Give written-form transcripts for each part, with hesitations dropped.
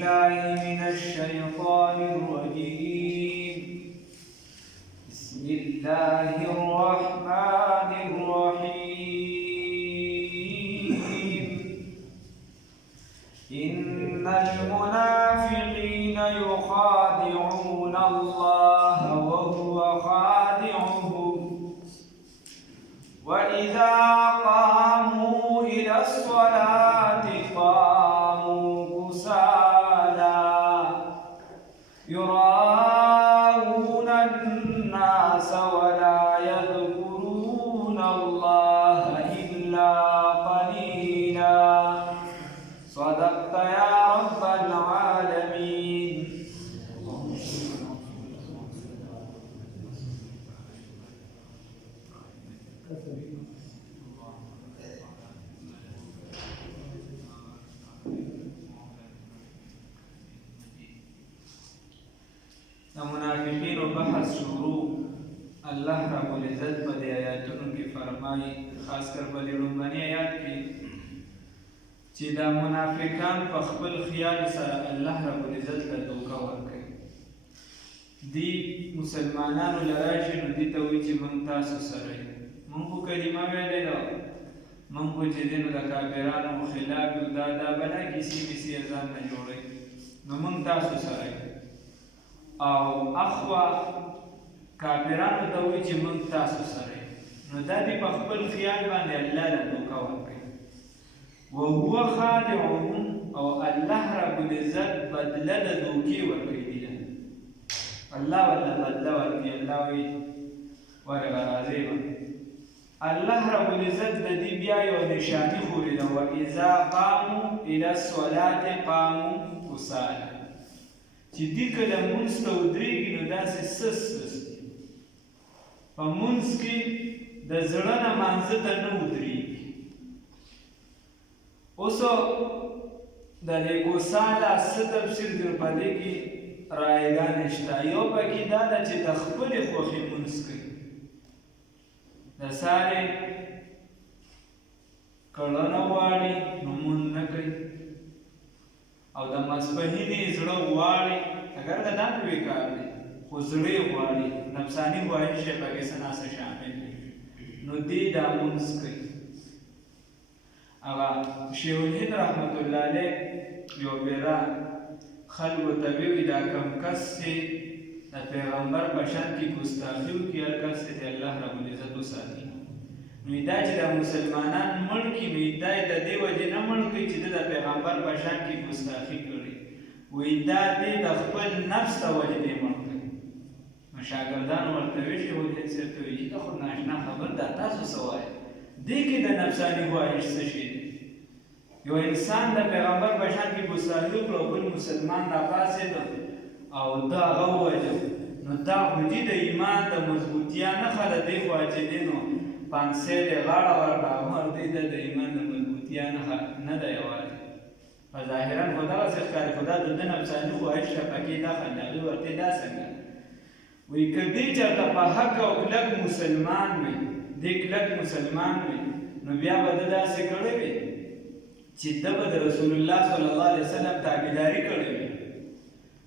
بالله من الشيطان الرجيم. بسم الله الرحمن الرحيم. إن المنافقين يخادعون الله وهو خادعهم وإذا قاموا إلى الصلاة قاموا كسالى يراءون الناس ولا يذكرون الله إلا قليلا. صدقت يا رب العالمين. منافقین و بحث شروع. الله رب العزت په دې آیاتونو کې فرمایي، خاص کر په دې لومړني آیات کې، چې دا منافقان په خپل خیال سره الله رب العزت ته دوکه ورکوي. دی مسلمانانو له راشي نو دې ته وایي چې موږ تاسو سره یو، موږ خو کلمه ویلې ده، موږ خو چې دی نو د کافرانو خلاف یو، دا بلا کیسې کیسې ځان نه جوړوي، نو موږ تاسو سره یو. او اخوا کافرانو ته وایي چې موږ تاسو سره یو، نو دا دې په خپل خیال باندې الله له دوکه ورکوي. وهو خادعهم، او الله رب العزت بدله د دوکې ورکوي دي، الله ورته بدله ورکوي. الله وایي ورغه راځئ به الله رب العزت د دې بیا یو نشاني ښودې ده، واذا قاموا الى الصلاة قاموا کسالى، چې دې کله مونځ ته ودرېږي نو داسې سست دي، په مونځ کې د زړه نه مانځه ته نه ودرېږي. اوس د دې کسالى څه تفسیر دی په دې کې رایګانې شته. یو پکې دا ده چې د خپلې خوښې مونځ کوي، د سارې کړنه غواړي نو مونځ نه کوي، او د ماسپښینې زړه غواړي، اگر که دا نوی کار دی خو زړه یې غواړي، نفساني خواهش یې پکې څه ناڅه شامل دی، نو دې دا مونځ کوي. هغه شیخ الهند رحمت الله علیه یو پیرا خلکو ته ویلي دا کم کس چې د پیغمبر په شان کې ګستاخي وکړي، هر کس چې الله رب العزت وساتي، نو دا چې د مسلمانان مړ کړي، نو دا یې د دې وجې نه مړ کړي چې د پیغمبر په شان کې ګستاخي کړي، وایي دا دې د خپل نفس د وجې دې مړ کړي. نو شاګردان ورته وایي شیخ الهند صاحب ته وایي دا خو ناشنا خبر ده، تاسو څه وایئ؟ دې کې د نفساني خواهش څه شی دی؟ یو انسان د پیغمبر په شان کې ګستاخي وکړه او بل مسلمان راپاڅېد او دا هغه ووژل، نو دا خو دې د ایمان د مضبوطیا نښه ده. دې خوا چې دی نو پانسۍ د غاړه ورکړه، هر دې ته د ایمان د مضبوطیا نښه نه ده یوازې، په ظاهرا خو دغسې ښکاري، خو دا د ده نفساني خواهش ده پکې دا خنداغي ورته دا څنګه وایي. که دې چېرته په حق او کلک مسلمان وي، دې کلک مسلمان وي، نو بیا به ده داسې کړی وي چې ده به د رسول الله صلی الله علیه وسلم تابعداري کړې وي،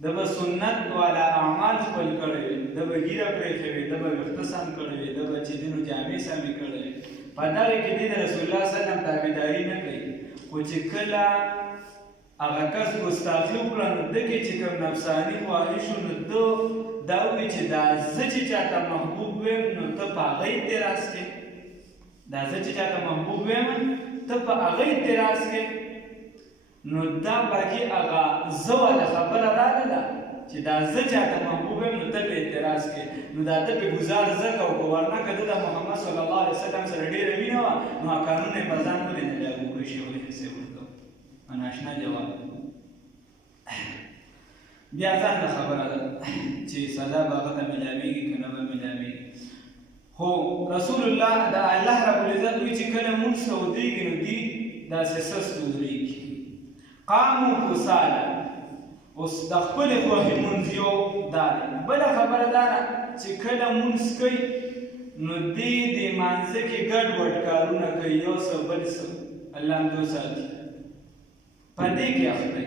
ده به سنت والا اعمال خپل کړی وي، ده به ږیره پرېښې وي، ده به ویښته سم کړی وي، ده به چې دی نو جامې سمې کړی وي، په دغې کې دی د رسول الله صلی الله علیه وسلم تابعداري نه کوي. خو چې کله هغه کس ګستاخي وکړه نو ده کې چې کوم نفساني خواهش و، نو ده دا وایي چې دا زه چې چاته محبوب ویم نو ته په هغه اعتراض کوې، دا زه چې چاته محبوب ویم ته په هغه اعتراض کوې، نو دا باقي هغه زه والا خبره راغله چې دا زه چاته محبوب یم نو ته پې اعتراض کوې، نو دا ده پې ګزار زه کوو، که ورنه که ده د محمد صلی الله علیه وسلم سره ډېره مینه وه نو هغه قانون یې په ځان ولې نه لاګو کړي. شیخ الهند صاحب ورته ناشنا جواب. بیا ځان له خبره ده چې سزا به هغه ته میلاوېږي که نه به میلاوېږي، خو رسول الله د الله رب العزت وایي چې کله مونځ ته ودرېږي نو دوی داسې سست ودرېږي. قاموا کسالى، اوس د خپلې خوښې مونځ یو دا دی. بله خبره دا ده چې کله مونځ کوي نو دې د مانځه کې ګډ وډ کارونه کوي، یو څه بل څه الله هم دو ساتي، په دې کې اخته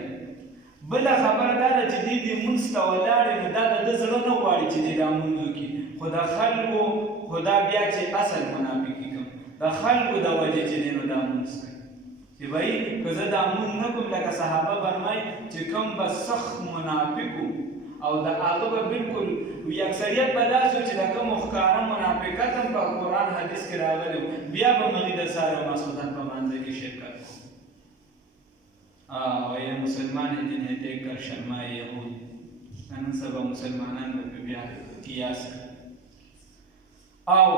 بله خبره دا ده چې دی مونځ ته ولاړې نو دا د ده زړه نه غواړي چې دی دا مونځ وکړي خو د خلکو خو دا بیا چې اصل منافقي کوم د خلکو د وجې چې دی نو دا مونځ کوي چې بھائی که زه دا مونځ نه کوم لکه صحابه فرمایي چې کوم به سخت منافق او د هغه به بالکل وي اکثریت به داسې چې د کومو ښکاره منافقت هم په قرآن حدیث کې راغلی بیا به مغې د سهار او ماسخوتن په مانځه کې شرکت کوو और ये मुसलमान जिन्हें देख कर शर्माए यहूद नन सब मुसलमानन पे बिया कियास او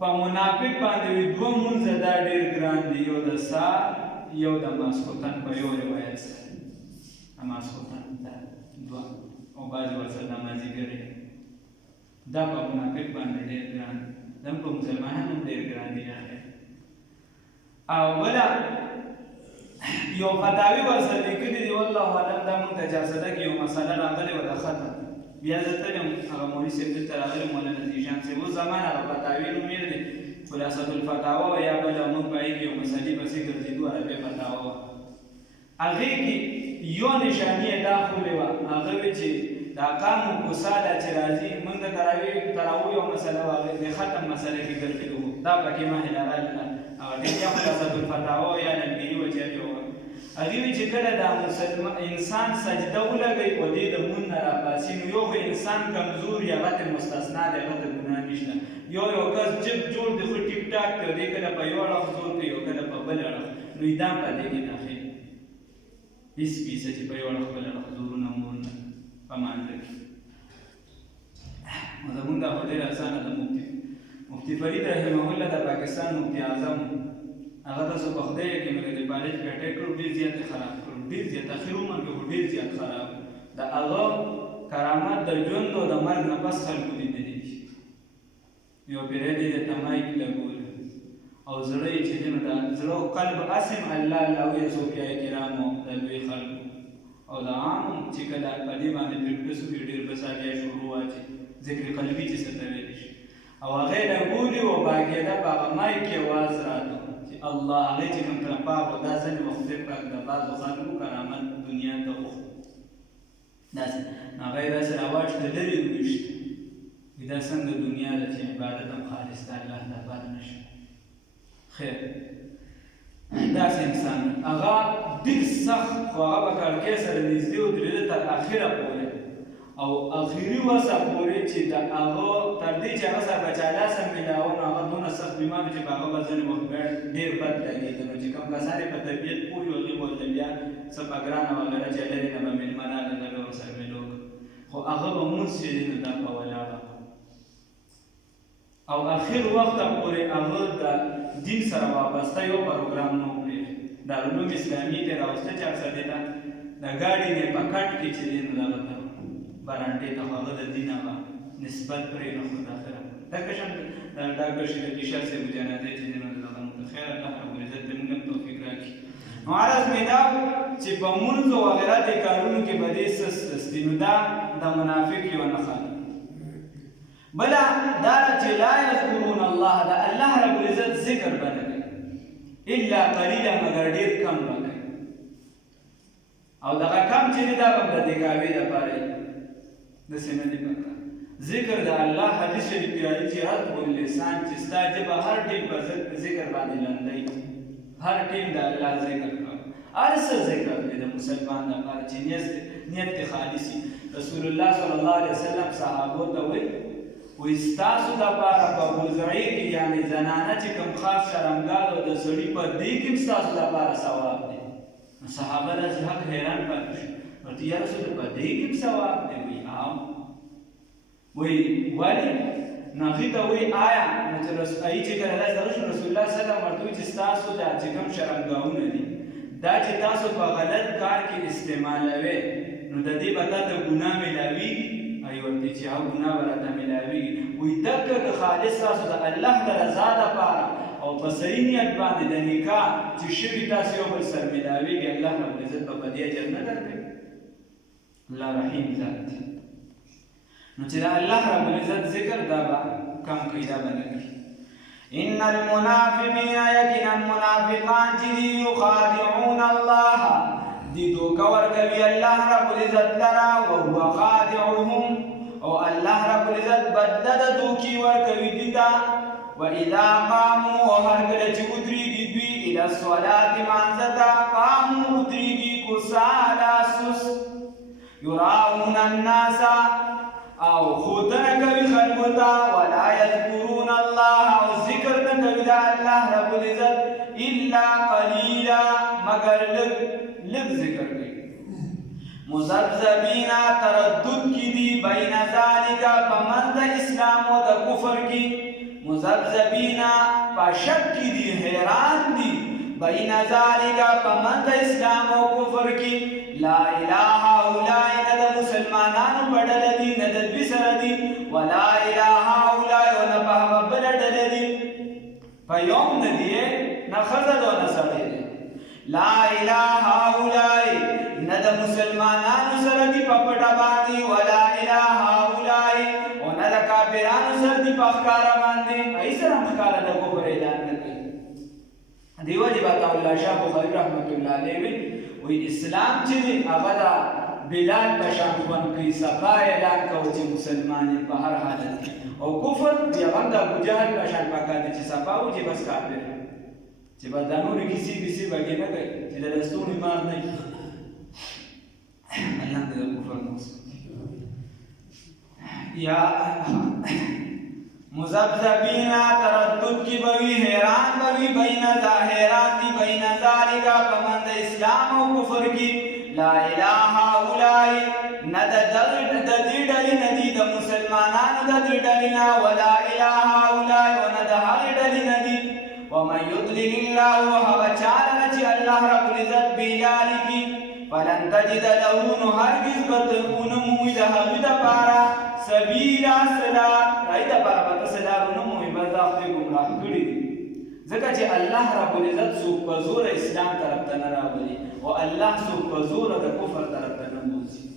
په منافق باندې دوه مونځ دا ډېر ګران دي یو د سهار یو د ماسخوتن په یو روایت سره ماسخوتن دا دوه او بعضې ورسره د مازدیګر دا په منافق باندې ډېر ګران دي په مسلمانانو هم ډېر ګران دي او بله یو فتاوی ورسره لیکلي دي والله اعلم دا مونږ ته جاسده کې یو مسله راغلې وه د ختم بیا زه تلم هغه مولوي صاحب دلته راغلی مولانا ذیشان صاحب اوس زمان هغه فتاوی نوم یې دی خلاصة الفتاوا یا بله مونږ په هغې کې یو مسلې پسې ګرځېدو عربي فتاوا وه هغې کې یو نشاني یې دا ښولې وه هغه وې چې د اقامو کوسا دا چې راځي مونږ د تراویح یو مسله وه د ختم مسله کې ګرځېدو دا پکې ما هلاره هغه ډېر خلاصة الفتاوا یا ننګري وه چې هغې وه هغې وی چې کله دا انسان سجده ولګوي او دې د مونځ نه راپاسي نو یو خو انسان کمزور یا هغه ته مستثنا دی هغه ته ګناه نشته یو کس جب جوړ دی خو ټیک ټاک دی دی کله په یو اړخ زور کوي او کله په بل اړخ نو دا په دې کې داخل هېڅ کیسه چې په یو اړخ بل اړخ زورونه مونځ په مانځه کې زمونږ دا خو ډېره اسانه ده مفتي فرید رحمه الله د پاکستان مفتي اعظم هغه تاسو په خدای کې مې د کالج پیټه کړو ډېر زیات خراب کړو ډېر زیات اخر عمر کې ډېر زیات خراب د هغه کرامت د ژوند او د مرګ نه پس خلکو لیدلی دي یو پیری دی د تمایک لګول او زړه یې چې دی نو د زړه قلب اسم الله الله وایي صوفیای کرامو د لوی خلکو او د عام چې کله په دې باندې پرېکټس وکړي ډېر بساګیا شروع واچي ذکر قلبي چې څه ته ویلی شي او هغه یې لګولي و باقاعده په هغه مایک کې اواز راته الله هغه چې کوم تر پاک او دا ځنې وخت پاک د بعضو خلکو کرامت دنیا ته وخت داسې هغه یې داسې اواز ته لرې وویشت دا څنګه دنیا ده چې عبادت هم خالص د الله لپاره نه شي خیر داسې انسان هغه ډېر سخت خو هغه په کړکۍ سره نږدې ودرېده تر اخره پورې او اخري وسه پورې چې د هغه تر دې چې هغه سره به چالاس هم میلاوه نو هغه دونه سخت بیمار و چې په هغه به ځینې وخت ډېر بد لګېده نو چې کوم کسان یې په طبیعت پوه وي هغوی به ورته بیا څه په ګرانه وغیره چې لرې نه به مېلمه راغله دا به ورسره مېلو خو هغه به مونځ چې دی نو دا په ولاړه او اخر وخته پورې هغه د دین سره وابسته یو پروګرام نه وکړي دارالعلوم اسلامي ته راوسته چې اکثر دی د ګاډي نه په کټ کې چې دی نو دغه ته برانډې ته هغه د دین هغه نسبت پرې نه خو داخله دغه شان د ډاکټر شریف شاه صاحب جنازه چې دی نو دغه متخیر الله رب العزت دې موږ توفیق راکړي نو عرض مې دا چې په مونځ او وغیره د کارونو کې به دې سستی نو دا د منافق یو نښه بله دا چې لا یذکرون الله د الله رب العزت ذکر به نه کوي الا قلیلا مګر ډېر کم به کوي او دغه کم چې دی دا به د دکاوي دپاره داسې نه دي پکار ذکر د الله حدیث شریف کې راځي چې رطب اللسان چې ستا ژبه هر ټیم په ذکر باندې لندی هر ټیم د الله ذکر کوي هر څه ذکر دی د مسلمان لپاره چې نیت دې خالصي رسول الله صلی الله علیه وسلم صحابو ته وایي ستاسو دپاره په ګلزړۍ کې یعنې زنانه چې کوم خاص شرمګاه او د سړي په دې کې هم ستاسو دپاره ثواب دی نو صحابه داسې حق حیران پاتې شو ورته یا رسول په دې کې هم ثواب دی وایي وایي ولې نو هغې ته وایي آیا نو چې هغې چې کله داسې دغه شو رسول الله صلی الله علیه وسلم ورته وایي چې ستاسو دا چې کوم شرمګاهونه دي دا چې تاسو په غلط کار کې استعمالوئ نو د دې به تاته ګناه میلاویږي ای ورته چې هغه ګناه به راته میلاویږي وایي دقه که خالص تاسو د الله د رضا دپاره او په صحیح نیت باندې د نکاح چې شوي تاسو یو بل سره میلاویږي الله رب العزت به په دې اجر نه درکوي الله رحیم ذات دی نو چې د الله رب العزت ذکر دا به کم کوي دا به نه کوي ان المنافقین یقینا منافقان چې دي یخادعون الله دی دوکه ورکوي الله رب العزت لره وهو خادعهم او الله رب العزت بدله د دوکي ورکوي دي ته واذا قاموا وهر کله چې ودرېږي دوی الى الصلاه لمانځه ته قاموا ودرېږي کسالى سست یراؤون الناس او ښودنه کوي خلکو ته ولا یذکرون الله او ذکر نه کوي د الله رب العزت الا قلیلا مگر لږ ذکر کوي مذبذبین تردد کی دی بین ذالک په منځ د اسلام او د کفر کې مذبذبین په شک کی دی حیران دی بین ذالک په منځ د اسلام او کفر کې لا اله الا الله د مسلمانانو په ډله دي نه د دوی سره دي ولا اله الا الله نه په بل ډله دي په یوم نه دي نه ښځه ده نه سړی دی لا اله الا الله نه د مسلمانانو سره دي په پټه باندې ولا اله الا الله او نه د کافرانو سره دي په ښکاره باندې ای سره ښکاره د کفر اعلان نه کوي دیو دی باتا الله شاه بخاری رحمت الله علیه وی اسلام چې دی هغه د بلال په شان خوند کوي صفا اعلان کوي چې مسلمان په هر حالت کې او کفر دی هغه د ابو جهل په شان پکار دی چې صفا و چې بس کافر چې بس د نور کسی بګې نه کوي چې د رسول ایمان نه الله دې کفر نو یا مذبذبین تردد کی بوی حیران بوی بین ظاہرات دی بین ذالک پمند اسلام و کفر کی لا الہ اولائی ند دی ڈلی ندی د مسلمانان د دی ڈلینا ولا الہ اولائی و ند حق ڈلی ندی ومن یضلل اللہ وحوچالا چی اللہ رب العزت بیلالی کی فلن تجد لہون ہرگز بتنموی دا حقیدہ پارا سبیلا صلاة رائدہ پارا بتا صلاة نموی برداخت گمراہ کری دی ذکر چی اللہ رب العزت سوک پزور اسلام طرف تنراولی و اللہ سوک پزور دا کفر طرف تنموزی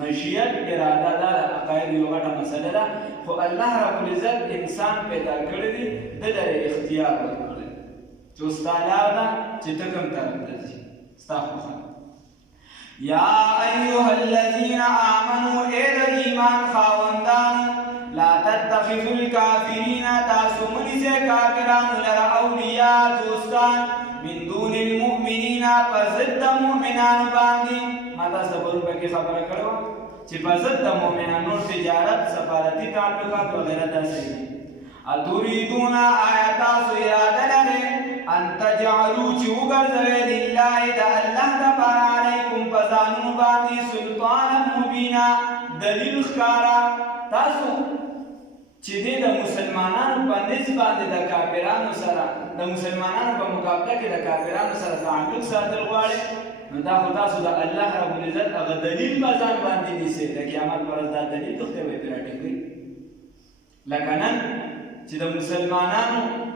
مشیت ارادہ دا عقائد یوغتا مسئلہ دا خو اللہ رب العزت انسان پیدا کردی در اختیار کردی چو استعلاء دا چی تکم طرف تنزی استاخو خان یا ایوہ الذین آمنوا اید ایمان خاوندان لا تتخذوا الكافرین تاسمنی سے کافران لر اولیاء دوستان من دون المؤمنین پزد مؤمنان باندی ماتا سبرون پاکی خبر کرو چی پزد مؤمنانو تجارت سفارتی تعلقات وغیرہ دا سیدی اتوریدون آیتا سو ارادہ لرے ان تجعلو چی اگرزوے للہ دا اللہ دا پارا علیکم پزانون باندی سلطانا مبینا دلیل خکارا تاسو چی دے دا مسلمانانو پا نسبان دے دا کافرانو سرا دا مسلمانانو پا مقابلہ کے دا کافرانو سرا تعلق ساتر غوارے نو دا خدا سو دا اللہ رب العزت اگر دلیل بازان باندی نیسے دا قیامت پرز دا دلیل دختے ہوئے پیراٹی کوئی لکنن چی دا مسلمانانو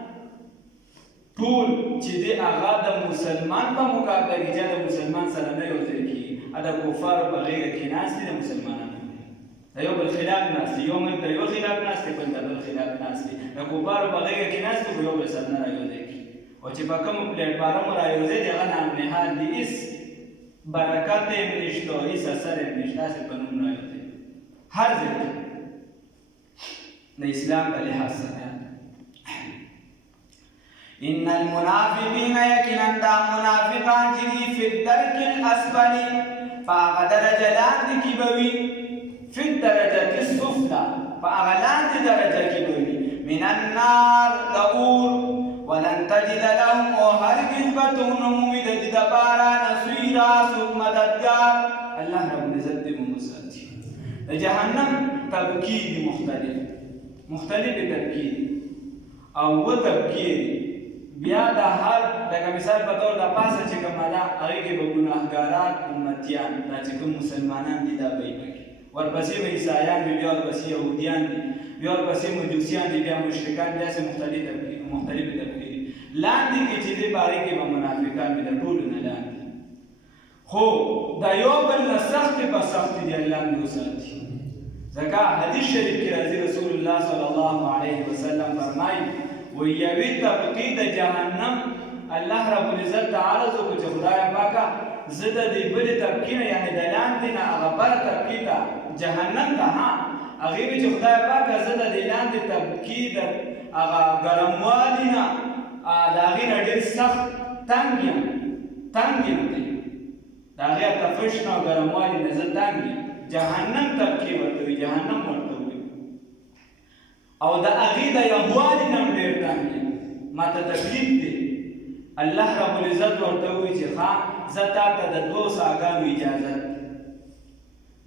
ټول چې دی هغه د مسلمان په مقابله کې چې د مسلمان سره نه یو ځای کېږي د کفارو په غېږه کې ناست دي د مسلمانانو د یو بل خلاف ناست دي یو ملک د یو خلاف ناست دي بل د بل خلاف ناست دي د کفارو په غېږه کې ناست دي خو یو بل سره نه را یو ځای کېږي او چې په کومو پلیټفارمو را یو ځای دي هغه نامنهاد دي هېڅ برکت یې نشته هېڅ اثر یې نشته هسې په نوم را یو ځای هر ځای د اسلام په لحاظ سره ان المنافقین یقینا دا منافقان جدی فی الدرک الاسفل فاغا درجه لاندې کی بوي فی الدرجه السفلى فاغا لاندې درجه کی بوي من النار دور ولن تجد لهم او هرگز بتون ممید دبارا نصیرا سوک مددگار اللہ رب العزت دی ممساتی جہنم تبکید مختلف تبکید او و تبکید بیا دا هر لکه مثال په طور د پاسه چې کومه ده هغې کې به ګناهګاران امتیان دا چې کوم مسلمانان دي دا به یې پکې ورپسې به عیسایان دي بیا ورپسې یهودیان دي بیا ورپسې مجوسیان دي بیا مشرکان بیا داسې مختلفې طبقې دي لاندې کې چې دی په هغې کې به منافقان وي د ټولو نه لاندې خو دا یو بل نه سختې په سختې دي لاندې وساتي ځکه حدیث شریف کې راځي رسول الله صلی الله علیه وسلم فرمایي ویوی طبقی دا جہنم اللہ رب العزت تعالى کو چې خدای پاکا زه د دې بلې طبقې نه یعنې د لاندې نه هغه بله طبقې ته جهنم ته هغې وایي چې خدای پاکه زه د دې لاندې طبقې د هغه ګرموالي نه د هغې نه ډېر سخت تنګ یم دی د هغې تفش نه او ګرموالي نه زه تنګ یم جهنم طبقې ورته وي جهنم ورته وي او د هغې د یخوالي نه هم ډېر تنګ یم ما ته تکلیف دی الله رب العزت ورته وایي چې ښه زه تا ته د 2 ساګانو اجازت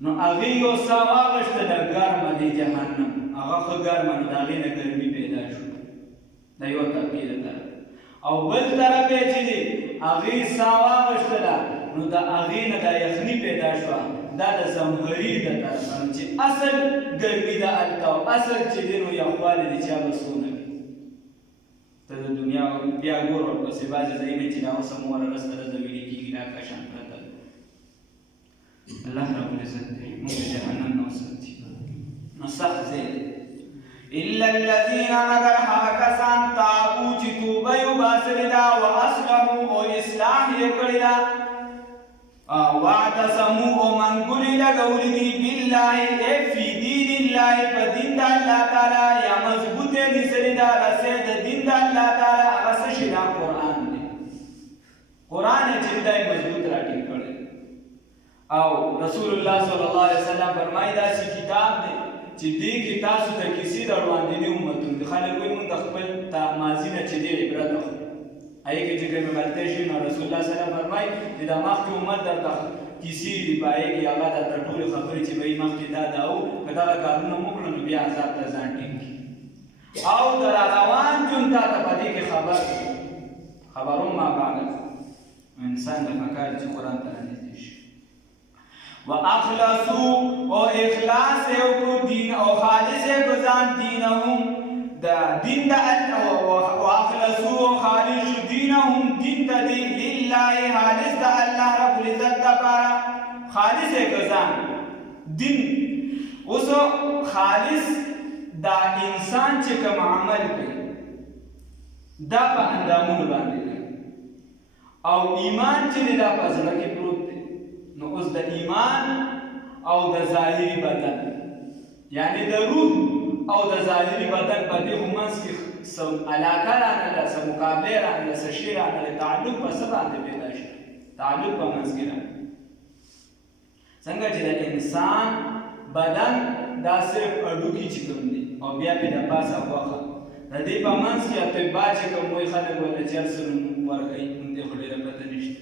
نو هغې یو سا واغېشتله ګرمه دی جهنم هغه ښه ګرمه نو د هغې نه ګرمي پیدا شو د یو طبقې د طرف او بل طرف یې چې دی هغې سا واغېشتله نو د هغې نه دا یخني پیدا شوه دا د زمهري د طرفه چې اصل ګرمي ده هلته او اصل چې دی نو یخوالی دی چا به څونه وي ته د دنیا بیا ګور ورپسې بعضې ځایونه چې دا اوس هم ورسته ده ویلې کېږي دا کشان پرته ده الله رب العزت دی موږ د جهنم نه وساتي نو سخت ځای دی الا الذين مگر هغه کسان تابو چې توبه یې وباسلې ده واصلحو او اصلاح یې کړې ده واعتصموا او منګولې لګولې دي بالله ای فی دین الله په دین د الله تعالی یا مضبوط یې نیسلې ده رسې د دین د الله تعالی هغه څه شي دا قرآن دی قرآن یې چې دی مضبوط راټینګ کړی او رسول الله صلی الله علیه وسلم فرمایي داسې کتاب دی چې دې کې تاسو ته کیسې د وړاندې امتونو دي خلک وایي موږ د خپل ماضي نه چې دی عبرت اخلو هغې کې چې کومې غلطۍ شي نو رسول الله صلی الله علیه وسلم فرمایي چې دا مخکې امت درته کیسې دي په هغې کې هغه درته ټولې خبرې چې به یې مخکې دا او که دغه کارونه مو کړو نو بیا عذاب ته ځان ټینګ کړي او د راروان ژوند تا ته په دې کې خبرون ما بعد انسان د پکار چې قرآن ته رانږدې شي واخلصو او اخلاص یې وکړو دین او خالص یې کړو ځان دینهم د دین د واخلصو او خالص شو دینهم دین ته دی لله خالص د الله رب العزت دپاره خالص یې کړو ځان دین اوس خالص دا انسان چې کوم عمل کوي دا په اندامونو باندې دی او ایمان چې دی دا په زړه کې پروت دی نو اوس د ایمان او د ظاهري بدن یعنی د روح او د ظاهري بدن په دې منځ کې څه علاقه رانغله څه مقابلې رانغله څه شی رانغله تعلق په څه باندې پیدا شي تعلق په منځ کې راغلی څنګه چې د انسان بدن دا صرف هډوکي چې کوم دی او بیا پې د پاسه غوښه د دې په منځ کې اطبا چې کوم وایي خلک ورته چې هر څه نوم ورکوي همدې خو ډېره پته نشته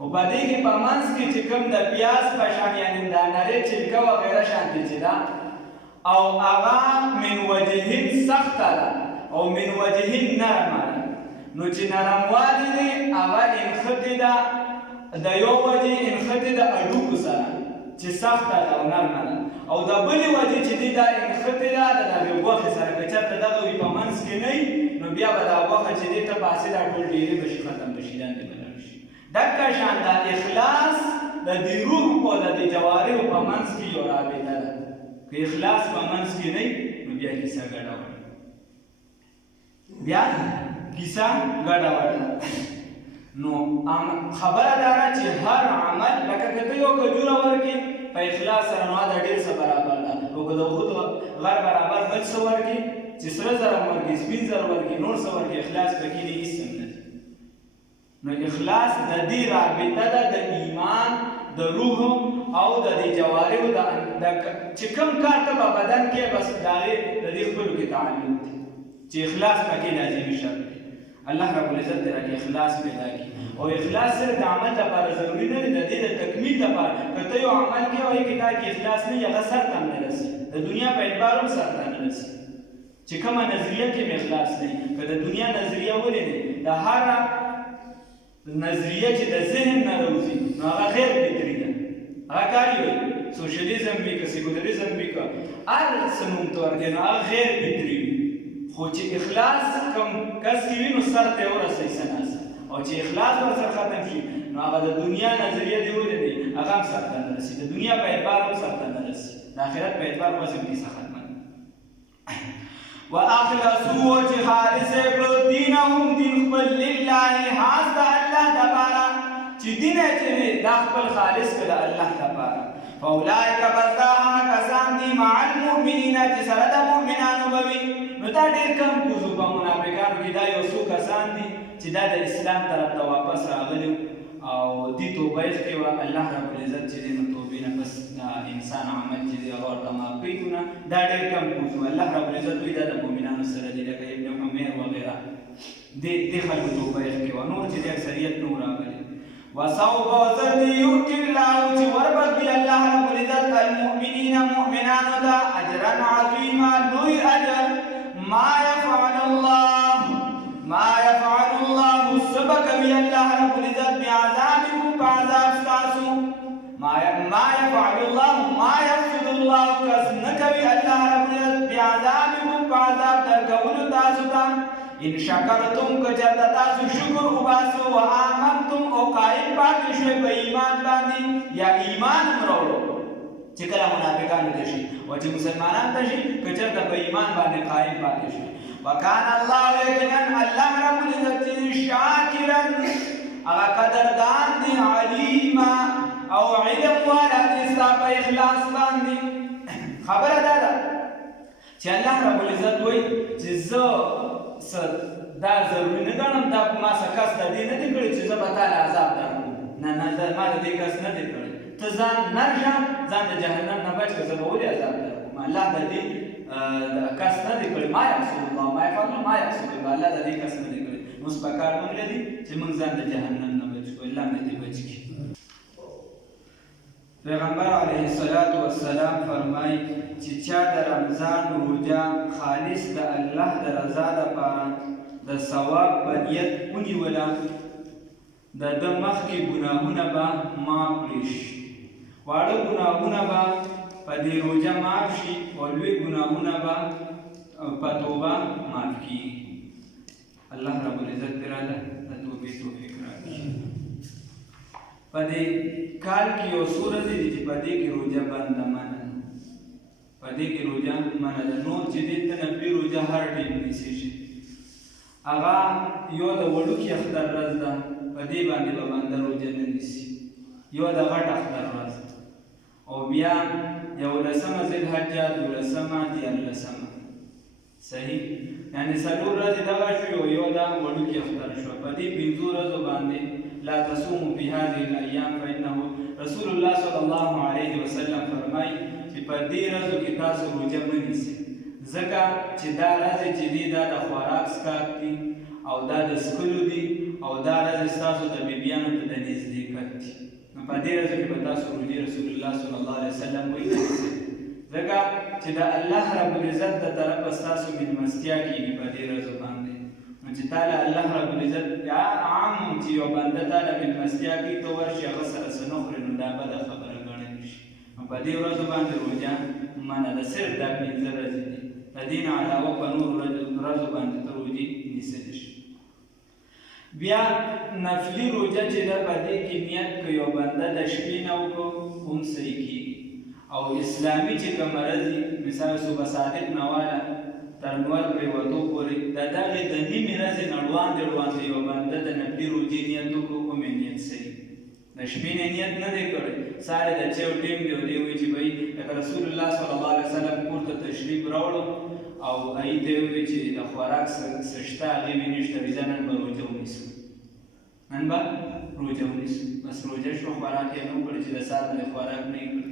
او په دې کې په منځ کې چې کوم د پیاز په شان یعنې دا نرۍ چلکه وغیره شانتې چې ده او هغه من وجهین سخته ده او من وجهین نرمه ده نو چې نرموالی دی هغه انخطې ده د یو وجې انخطې ده هډوکو سره چې سخته ده او نرمه ده او د بلې وجې چې دی دا انخطې ده د هغې غوښې سره که چېرته دغه وي په منځ کې نه وي نو بیا به دا غوښه چې دی ته پاسې دا ټول ډېرې به شي ختم به شي لاندې به لاړ شي دکه شان دا اخلاص د دې روح او د دې جوارحو په منځ کې یو رابطه ده که اخلاص په منځ کې نه وي نو بیا کیسه ګډوډه نو خبره دا ده چې هر عمل لکه که ته یو کجوره ورکړې په اخلاص سره نو دا ډېر څه برابر ده او که د خود غر برابر بل څه ورکړې چې سره زر ورکړې سپین زر ورکړې نور څه ورکړې اخلاص پکې نه هېڅ هم نه دي نو اخلاص د دې رابطه ده د ایمان د روح او د دې جوارحو چې کوم کار ته په بدن کې بس د دې خپلو کې تعلق دی چې اخلاص پکې لازمي شرط دی الله رب العزت دې راکړي اخلاص پیدا کړي او اخلاص صرف د عمل لپاره ضروري نه دی د دې د تکمیل لپاره که ته یو عمل کوې او کې دا کې اخلاص نه وي هغه سر ته هم نه رسي د دنیا په اعتبار هم سر ته نه رسي چې کومه نظریه کې مې اخلاص نه وي که د دنیا نظریه ولې دی د هره نظریه چې د ذهن نه راوځي نو هغه غیر فطري ده هغه کار وي سوشلیزم وي که سیکولریزم وي که هر څه نوم ته ورکړې نو هغه غیر فطري وي خو چې اخلاص کوم کس کې وي نو سر ته یې ورسوي سناسه او چې اخلاص ورسره ختم شي نو هغه د دنیا نظریه دې ولې دی هغه هم سر ته نه رسي د دنیا په اعتبار هم سر ته نه رسي د آخرت په اعتبار خو هم کیسه ختمه واخلصوا چې خالص کړو دینهم دین خپل لله خاص د الله دپاره چې دین یې چې دا خپل خالص کړه الله لپاره فاولئک بذاها کسان دي مع المؤمنین چې سره د مؤمنانو بوي نو دا ډېر کم کوزو په منافقانو کې دا یو څو کسان دي چې دا د اسلام طرف ته واپس راغلي او دې توبه یې کړې وه الله رب العزت چې دی نو توبې نه پس انسان عمل چې دی هغه ورته معاف کوي نو دا ډېر کم کوزو الله رب العزت وایي دا د مؤمنانو سره دی لکه ابن عمر وغیره دې خلکو توبه یې کړې وه نور چې د اکثریت نور راغلي وسوف وزن يؤتي الله وربك الله رب العزت المؤمنين مؤمنان دا اجرا عظيما لوي اجر ما يفعل الله سبك بي الله رب العزت بعذابكم بعذاب تاسو ما يفعل الله ما يقصد الله كسنك بي الله رب العزت بعذابكم بعذاب دركون تاسو ان شکرتم کچرتا تاسو شکر وباسو وآمنتم او قائم پاتې شوي په ایمان باندې یا ایمان مروړو چې کله منافقان دي شي او چې مسلمانان دي شي کچرتا په ایمان باندې قائم پاتې شي وکان الله یقینا الله رب العزت شاکرا هغه قدردان دي علیما او علم والا دي صاحب اخلاص باندې خبره ده چې الله رب العزت وایي چې زه دا ضروري نه ګڼم دا ما څه کس د دې نه دي کړی چې زه به تا له عذاب درکړم نه ما د دې کس نه دی کړی ته ځان نرشه ځان د جهنم نه بچ کړه زه به ولې عذاب درکړم الله د دې کس نه دی کړی ما یقصد الله ما یفعل ما یقصد الله الله د دې کس نه دی کړی نو اوس په کار موږ لري چې موږ ځان د جهنم نه بچ کړو الله مې دې بچ کړي پیغمبر علیه الصلاة والسلام فرمایي چې چا د رمضان روژه خالص د الله د رضا لپاره د ثواب په نیت ونیوله د ده مخکې ګناهونه به معاف کړي شي واړه ګناهونه به په دې روژه معاف شي او لوی ګناهونه به په توبه معاف کېږي الله رب العزت دې راله د توبې توفیق راکړي په دې کال کې یو څو ورځې دي چې په دې کې روژه بنده منه ده په دې کې روژه منه ده نور چې دې ته نفلي روژه هر ټیم نیسي شي هغه یو د وړوکي اختر ورځ ده په دې باندې به بنده روژه نه نیسي یو د غټ اختر ورځ او بیا 11مه ذوالحجه 12مه 14مه صحیح یعنی څلور ورځې دغه شو یو دا وړوکي اختر شو په دې 5 ورځو باندې لا تصوموا في هذه الايام فانه رسول الله صلى الله عليه وسلم فرمای چې په دې ورځو کې تاسو روژه مه نیسئ ځکه چې دا ورځې چې دي دا د خوراک څښاک دي او دا د څښلو دي او دا ورځې ستاسو د بیبیانو ته د نزدېکت دي نو په دې ورځو کې به تاسو روژې رسول الله صلی الله علیه وسلم وایي ځکه چې د الله رب العزت د طرفه ستاسو مېلمستیا کېږي په دې ورځو باندې چې تعالی الله رب العزت عام چې یو بنده تعالی مېلمستیا کوي ته ورشي هغه سره څه نه خورې نو دا بده خبره ګڼلی شي نو په دې ورځو باندې روژه منع ده صرف دا 5 ورځې دي د دې نه علاوه په نورو ورځو باندې ته روژې نیسلی شي بیا نفلي روژه چې ده په دې کې نیت که یو بنده د شپې نه وکړو هم صحیح کېږي او اسلامي چې کوم ورځې مثال صبح صادق نه واله تر نور پرېوتو پورې د دغې د نیمې ورځې نه وړاندې وړاندې یو بنده د نفلي روژې نیت وکړو هم یې نیت صحیح د شپې نه نیت نه دی کړی سارې د چیو ټیم دی او دی وایي چې بهی لکه رسول الله صلی الله علیه وسلم کور ته تشریف راوړو او هغې ته یې وویل چې د خوراک څه شته هغې مې نشته وایي زه نن به روژه ونیسو نن به روژه ونیسو بس روژه شوه خوراک یې نه وکړی چې د سهار نه خوراک نه یې کړی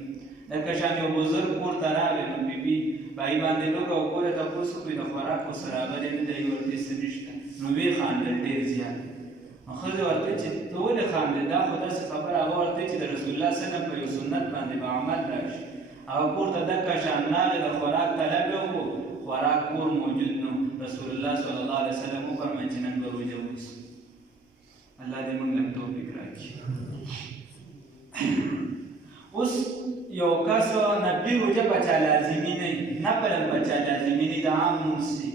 لکه شان یو بزرګ کور ته راغی نو بیبي بهی باندې لږ او کور یې تپوس وکړي د خوراک اوس راغلی نه دی ورته څه نشته نو ویې خاندل ډېر زیات نو ښځې ورته چې ته ولې خاندې دا خو داسې خبره هغه ورته چې د رسول الله وسلم په یو سنت باندې به عمل راشي هغه کور ته دکه شان راغی د خوراک طلب یې وکړو خوراک کور موجود نو رسول الله صلی الله علیه وسلم وفرمایل چې نن به روژه ونیسو الله دې موږ له توفیق راکړي اوس یو کس نفلي روژه په چا لازمي نه وي نفل هم په چا لازمي نه د عام مونځ دی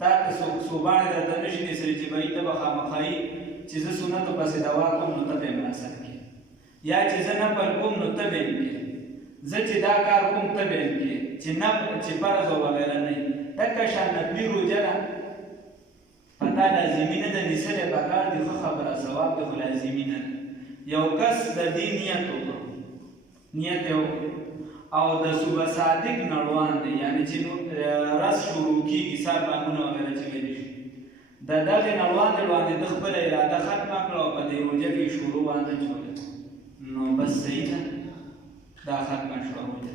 تا ته څوک صوباڼې درته نه شي نیسلی چې بهي ته به خامخا یي چې زه سنتو پسې دوا کوم نو ته به یې ملاسر کړې یا چې زه نفل کوم نو ته به یې کړې زه چې دا کار کوم ته به یې کړې چې فرض او وغیره نه وي دکه شان نفلي روژه ده په تا لازمي نه ده نیسلی پکار دي ښه خبره ثواب دی خو لازمي نه ده یو کس د دې نیت وکړو نیت یې وکړو او د صبح صادق نه روان دی یعنې چې رس شروع کېږي سار بانګونه وغیره چې ویلي شي د دغې نه وړاندې د خپله اراده ختمه کړه او په دې روژه کې شروع واچوله نو بس صحیح ده دا ختمه شوه روژه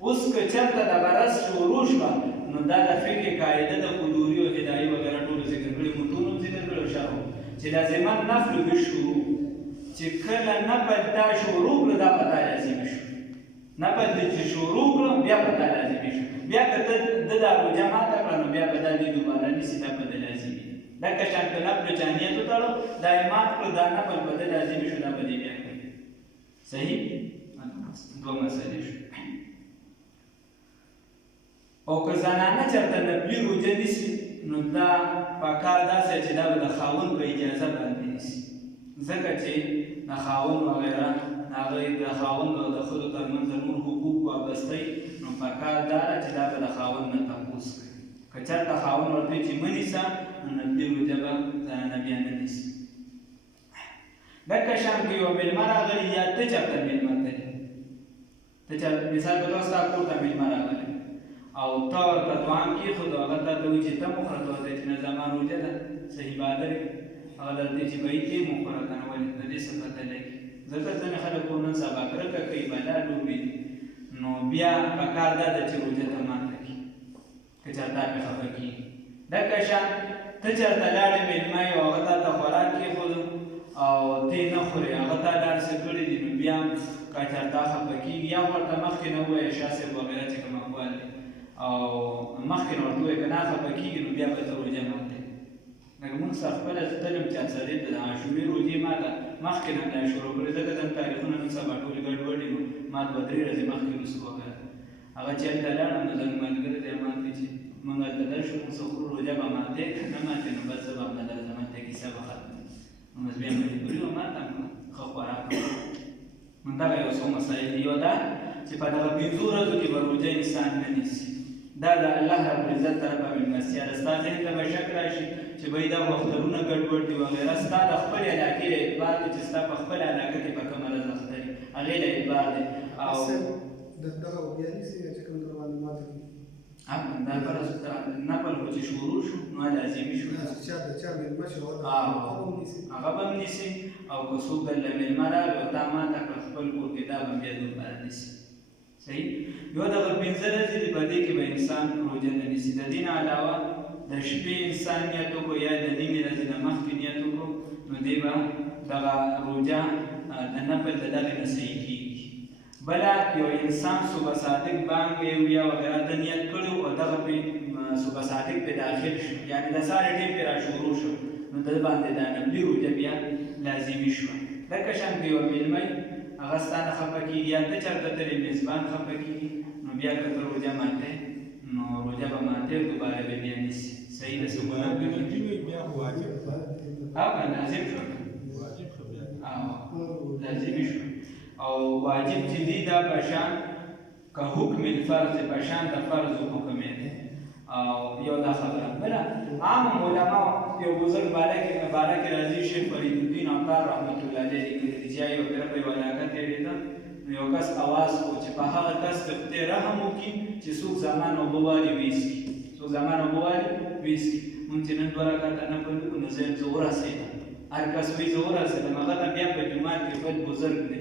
اوس که چېرته دغه رس شروع شوه نو دا د فقې قاعده د قدوري او هدایي وغیره ټولو ذکر کړي متونو ذکر کړي او شرحو چې لازما نفل بالشروع چې کله نفل دا شروع کړه دا په تا لازمي شو نفل چې شروع کړه بیا په تا لازمي شو بیا که ته د دا روژه ماته کړه نو بیا به دا دې دوباره نیسي دا په ده لازمي لکه شان که نفل چا نیت وتړو دا یې مات کړو دا نفل په ده لازمي شو دا به دې بیا کوي صحیح دوه مسئلې شو او که زنانه چېرته نفلي روژه نیسي نو دا پکار داسې چې دا به د خاوند په اجازه باندې نیسي ځکه چې د خاوند وغیره هغه د خاوند او د ښځو ترمنځ نور حقوق وابسته نو پکار دا ده چې دا به د خاوند نه تپوس کوي که چېرته خاوند ورته وایي چې مه نیسه نو نفلي روژه به زنانه بیا نه نیسي لکه شان که یو مېلمه راغلی یا ته چېرته مېلمه تلې ته چېرته مثال په توګه ستا کور ته مېلمه راغلی او ته ورته دوام کېښود او هغه تا ته وایي چې ته مه خوره ته ورته چې نه زما روژه ده صحیح بادر هغه درته چې بهی ته مه خوره که نه ولې د دې څه پته لګي ځکه ځینې خلک خو نن سبا کرکه کوي بلا لوبې دي نو بیا پکار دا ده چې روژه ته ماته کړي که چېرته پرې خفه کېږي دکه شان ته چېرته لاړې مېلمه یې او هغه تا ته خوراک کېښودو او ته یې نه خورې هغه تا ډار څه کړي دي نو بیا که چېرته خفه کېږي یا ورته مخکې نه ووایې شاه صاحب وغیره چې کوم اقوال دي او مخکې نه ورته ووایې که نه خفه کېږي نو بیا به ته روژه ماتې لکه مونږ سره خپله تلم چې سړی ته د عاشورې روژې ماته مخکې نه دا شروع کړې ځکه زموږ تاریخونه نن سبا ټولې ګډوډ دي نو ما دوه درې ورځې مخکې وروسته وکړه هغه چې هلته لاړم نو زموږ ملګري ته یې ماته چې مونږ هلته درشو مونږ څه خورو روژه به ماتې که نه ماتې نو بس زه به همدا درځم هلته کیسه به ختمه نو بس بیا مجبوري وه ماته هم ښه خوراک نو دغه یو څو مسایل دي یو دا چې په دغه پنځو ورځو کې به روژه انسان نه نیسي دا د الله ربالعزت طرفه مېلمستیا ده ستا ذهن ته به شک راشي چې بهی دا وخترونه ګډوډ دي وغیره ستا د خپلې علاقې له اعتبار دی چې ستا په خپله علاقه کې به کومه ورځ اخته دي هغې له اعتبار دی او دغه بیا نیسي چې کوم در باندې ماته کړي دا فرض نفل خو چې شروع شو نو لازمي شو چا مېلمه شي هغه به هم نیسي او که څوک درله مېلمه راغی او تا ماته کړه خپل کور کې دا به بیا دوباره نیسي صحیح یو دغه پنځه ورځې دي په دې کې به انسان روژه نه نیسي د دې نه علاوه د شپې انسان نیت وکړو یا د نیمې ورځې نه مخکې نیت وکړو نو دی به دغه روژه د نفل د دغې نه صحیح کېږي بله یو انسان صبح صادق بانګ یا وغیره د نیت کړی او دغه پرې صبح صادق پرې داخل شو یعنې د سهار ټیم پرې را شروع شو نو د باندې دا نفلي روژه بیا لازمي شوه لکه شان که یو مېلمه هغه ستا نه خفه کېږي یا ته چېرته تلې میزبان خفه کېږي نو بیا که ته روژه ماتې نو روژه به ماتې دوباره به بیا نیسي صحیح ده څه ګناه لازم شو لازمي شو او واجب چې دی دا په شان که حکم الفرض په شان د فرض حکم دی او یو دا خبره بله عام علماء یو بزرګ باره کې راځي شیخ فرید الدین عطار رحمت الله علیه لیکلي دي چې یو طرف یو علاقه تېرېده نو یو کس اواز کړو چې په هغه کس ته خدای رحم وکړي چې څوک زمان اوبه والي ویسکي څوک زمان اوبه والي ویسکي مونږ چې نن دوه رکعته نفل وکړو نو زه یم زه ورسېدم هر کس وایي زه ورسېدم هغه ته بیا په جومات کې بل بزرګ دی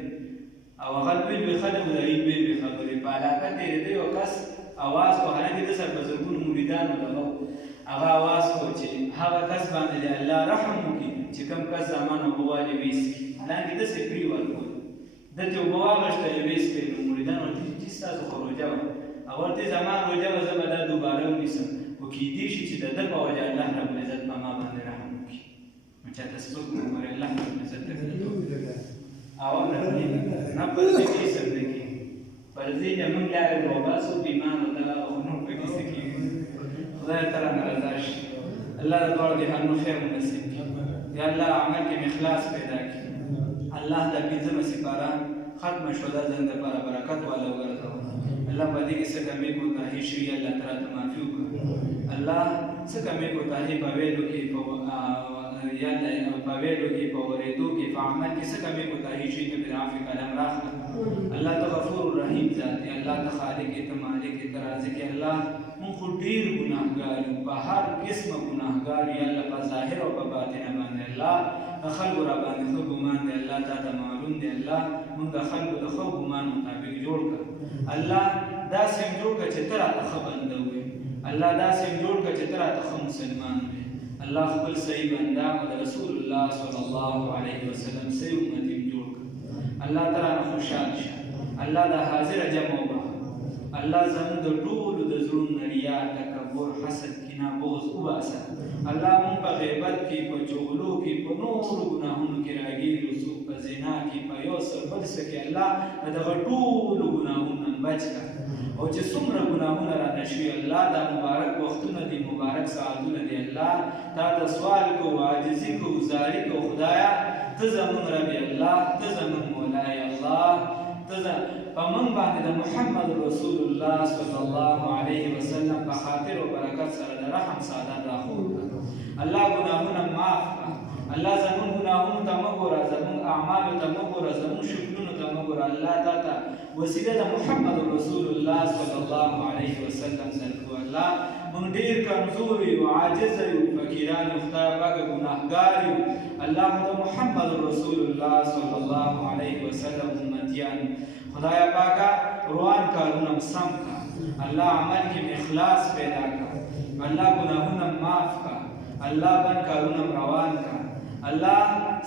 او هغه لوی خلک د هغې لوی خبرې په علاقه تېرېده یو کس اواز کو حالانکې د سره په زرګونو مریدانو دغه هغه اواز کو چې هغه کس باندې د الله رحم وکړي چې کوم کس زمان اوبه والي ویسکي حالانکې داسې کړي ورکول دلته اوبه واغېسته یې ویسکې نو مریدان ورته چې ستاسو خو روژه وه هغه ورته زما روژه وه زه به دا دوباره ونیسم خو کیدای شي چې د ده په وجه الله ربالعزت په ما باندې رحم وکړي نو چاته سپک مه ګورئ الله ربالعزت ته او نفل پکې سر نه کېږي فرضي چې موږ لارې وباسو ایمان او دغه خو نور پکې څه کېږي خدای تعالی نه رضا شي الله د دواړو جهانو خیر نصیب کړي یا الله عمل کې اخلاص پیدا کړي الله د پنځمه سپاره ختمه شوه دا زموږ دپاره برکت والا وګرځوه الله په دې کې څه کمې کوتاهي شوي الله تعالی ته معافي وکړه الله څه کمې کوتاهي په ویلو کې یا الله په ویلو کې په اورېدو کې په عمل کې څه کمې کوتاهي شي ته په عفو قلم راخله الله ته غفور رحیم ذات دی الله ته خالق ته مالک ته رازق الله مونږ خو ډېر ګناهګار یو په هر قسمه ګناهګار یا الله په ظاهر او په باطن باندې الله د خلکو را باندې ښه ګمان دی الله تا ته معلوم دی الله مونږ د خلکو د ښه ګمان مطابق جوړ کړه الله داسې جوړ کړه چې ته راته ښه بنده وې الله داسې جوړ کړه چې ته راته ښه مسلمان وې الله خپل صحیح بنده او د رسول الله صلی الله علیه وسلم صحیح امتی جوړ کړه الله تعالی خوشحال شه الله د حاضر جمع وبخ الله زموږ د ټولو د زړونو ریا تکبر حسد کینه بغض وباسه الله مونږ په غیبت کې په چغلو کې په نورو ګناهونو کې راګیر یو څوک په زنا کې په یو څه بل څه کې الله د دغه ټولو ګناهونو نه بچ کړه او چې څومره ګناهونه رانه شوي الله دا مبارک وختونه دي مبارک ساعتونه دي الله تا ته سوال کوو عاجزي کوو زاري کوو خدایه ته زموږ رب الله ته زموږ مولای الله ته په موږ باندې د محمد رسول الله صلی الله علیه وسلم په خاطر او برکت سره د رحم سعادت راخور الله ګناهونه معاف کړه الله زموږ ګناهونو ته مه ګوره زموږ اعمالو ته مه ګوره زموږ شکلونو ته مه ګوره الله تا ته وسیله د محمد رسول الله صلی الله علیه وسلم درکړو الله موږ ډېر کمزور یو عاجز یو فقیران یو خدای پاکه ګناهګار یو الله د محمد رسول الله صلی الله علیه وسلم امتیان خدای پاکه روان کارونه سم کړه الله عمل کې اخلاص پیدا کړه الله ګناهونه معاف کړه الله بن کارونه روان کړه الله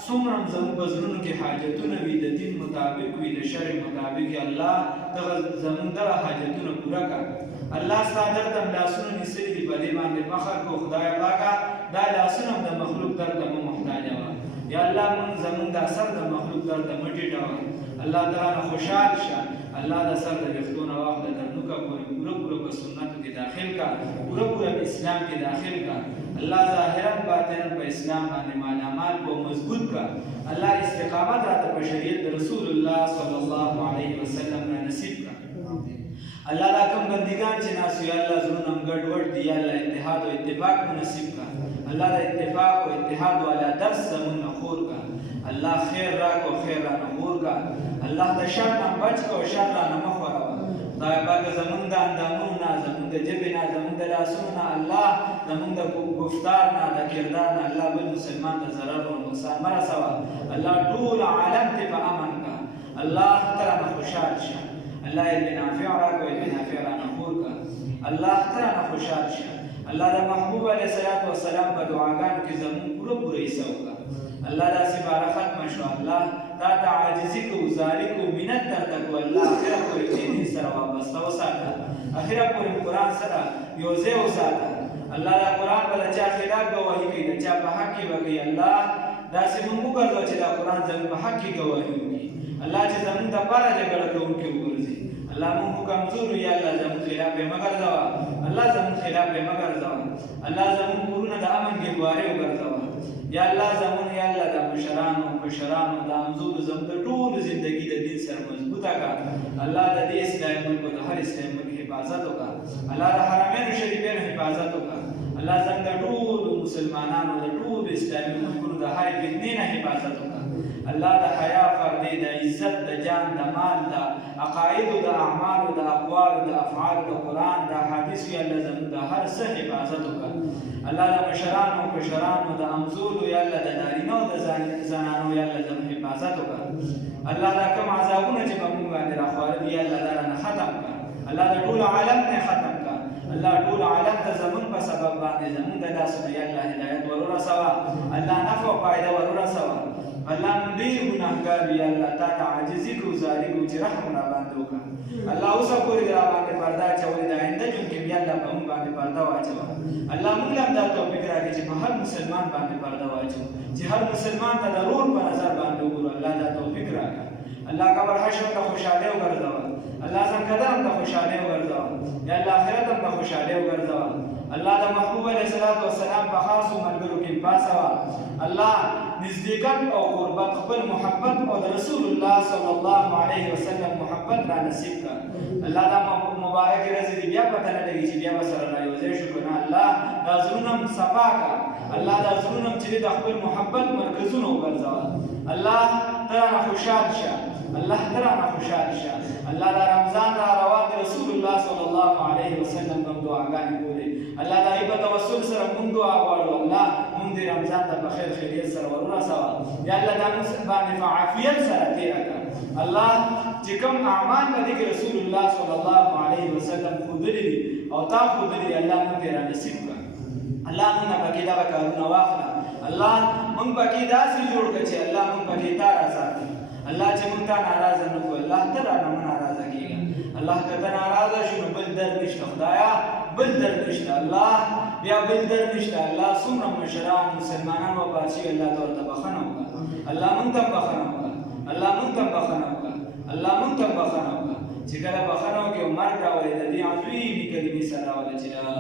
څومره زموږ په زړونو کې حاجتونه وي د دین مطابق وي د شرع مطابق الله دغه زموږ دغه حاجتونه پوره کړه الله ستا درته لاسونه نیسلي دي په دې باندې فخر کوو خدای پاکه دا لاسونه د مخلوق درته مه محتاجه وه یا الله موږ زموږ د سر د مخلوق درته مه ټیټوه الله تعالی نه خوشحال شه الله د سر د ویښتو نه واخله تر نوکه پورې پوره په سنتو کې داخل کا پوره په اسلام کې داخل کا الله ظاهرا باطنا په اسلام باندې مالامال کو مضبوط کا الله استقامت راته په شریعت د رسول الله صلی الله علیه وسلم نه نصیب کا الله دا کوم بندگان چې ناسو یا الله زړونه ګډ وډ دي یا الله اتحاد او اتفاق نصیب کا الله د اتفاق او اتحاد والا درس زمون خور کا الله خیر راکو خیر را نور کا الله د شر نه بچ کو شر را نه مخوره دا پاک زمون د اندامونو نه زمون د جبې نه زمون د لاسونو نه الله زمون د گفتار نه د کردار نه الله بل مسلمان د ضرر او نقصان مرسوا الله ټول عالم ته په امن کا الله تعالی خوشحال شه الله دې نافع راکو دې نافع را نور کا الله تعالی خوشحال شه الله د محبوب علیه الصلاۃ والسلام په دعاګانو کې زمون پوره حصہ وکړه الله دا سباره ختم شو الله دا د عاجزي کو زاري کو منت درته کو الله اخره پورې دې سره وابسته وساته اخره پورې قرآن سره یو ځای وساته الله دا قرآن بل چا خلاف گواهی کوي دا چا په حق کې وکړي الله دا سیمون وګرځو چې دا قرآن زموږ په حق کې گواهی وکړي الله چې زموږ د پاره جګړه کوونکي وګرځي الله موږ کمزور یا الله زموږ خلاف یې مګر ځوا الله زموږ خلاف یې مګر ځوا الله زموږ کورونه د امن ګواره وګرځوا یا الله زمون یا الله د مشرانو کشرانو د امزود زموږ د ټول ژوندۍ د دین سره مضبوطه کا الله د دې اسلامي ملک د هر اسلامي ملک حفاظت وکړه الله د حرمین شریفین حفاظت وکړه الله زموږ د ټول مسلمانانو د ټول اسلامي ملکونو د هر فتنې نه حفاظت وکړه الله د حیا فردي د عزت د جان د مال د عقاید د اعمال د اقوال د افعال د قران د حدیث یا الله زموږ د هر څه حفاظت وکړه الله د مشرانو کشرانو د امزولو یا الله د نارینو د زنانو یا الله زموږ حفاظت وکړه الله دا کوم عذابونه چې په موږ باندې راخواره دي یا الله دا نه ختم کړه الله د ټول عالم نه ختم کړه الله ټول عالم ته زمون په سبب باندې زمون د لاسونو یا الله هدایت ورسوه الله نفع او فائدہ ورسوه الله موږ ډېر ګناهګار یو الله تا ته عاجزي کوو زاري کوو چې رحم را باندې وکړه الله اوسه پورې را باندې پرده اچولې ده آینده ژوند کې بیا الله په موږ باندې پرده واچوه الله موږ هم دا توفیق راکړي چې په هر مسلمان باندې پرده واچو چې هر مسلمان ته د رور په نظر باندې وګورو الله دا توفیق راکړي الله قبر حشر ته خوشاله وګرځوه الله څنګه قدم ته خوشاله وګرځوه یا الله آخرت ته خوشاله وګرځوه الله د محبوب علیه الصلاۃ والسلام په خاصو ملګرو کې پاسوا الله نزدېکت او قربت خپل محبت او د رسول الله صلی الله علیه وسلم محبت را نصیب کړه الله دا مبارک ورځې دي بیا پته نه لګي چې بیا به سره رايوځای شو که نه الله دا زړونه صفا کړه الله دا زړونه چې د خپل محبت مرکزونه وګرځوه الله ته رانه خوشحال شه الله ته رانه خوشحال شه الله دا رمضان را روان دی رسول الله صلی الله علیه وسلم کوم دعاګانې کولې الله دا په توسل سره مونږ دعا غواړو الله مونږ دې رمضان ته په خیر خیریت سره ورسوه یا الله دا موږ باندې په عافیت سره تېره کړه الله چې کوم اعمال باندې کې رسول الله صلی الله علیه وسلم ښودلي دي او تا ښودلي دي الله مونږ ته را نصیب کړه الله مونږ پکې دغه کارونه واخله الله مونږ پکې داسې جوړ کړه چې الله مونږ پکې تا راساتي الله چې مونږ ته ناراضه نه کړو الله ته رانه مه ناراضه کېږه الله که ته ناراضه شو نو بل درد نشته خدایه بل درد نشته الله بیا بل درد نشته الله څومره مشران مسلمانان وفات شوي الله ته ورته بښنه وکړه الله مونږ ته بښنه وکړه الله مونږ ته بښنه وکړه الله مونږ ته بښنه وکړه چې کله بښنه وکړي او مرګ راولي د دې عظیمې کلمې سره راولي چې لا